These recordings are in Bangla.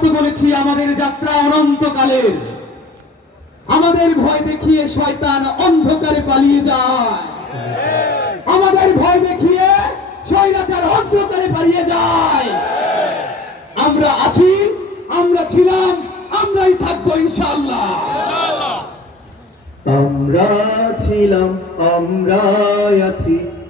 তো বলেছি আমাদের যাত্রা অনন্তকালের। আমাদের ভয় দেখিয়ে শয়তান অন্ধকারে পালিয়ে যায়। আমাদের ভয় দেখিয়ে স্বৈরাচার অন্ধকারে পালিয়ে যায়। আমরা আছি, আমরা ছিলাম, আমরাই থাকব ইনশাআল্লাহ। আমরা ছিলাম আমরা আছি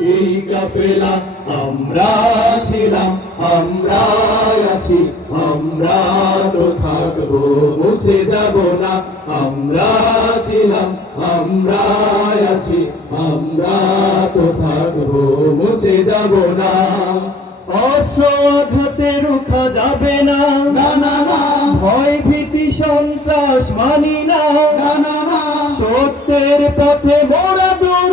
এই কাফেলা আমরা ছিলাম আমরা আছি আমরা তো থাকব মুছে যাব না। আমরা ছিলাম আমরা আছি আমরা তো থাকব মুছে যাব না। অস্ত্র আঘাতে রুখা যাবে না। না না না। ভয় ভীতি সন্ত্রাস মানি না। না না না। সত্যের পথে মোরা দূর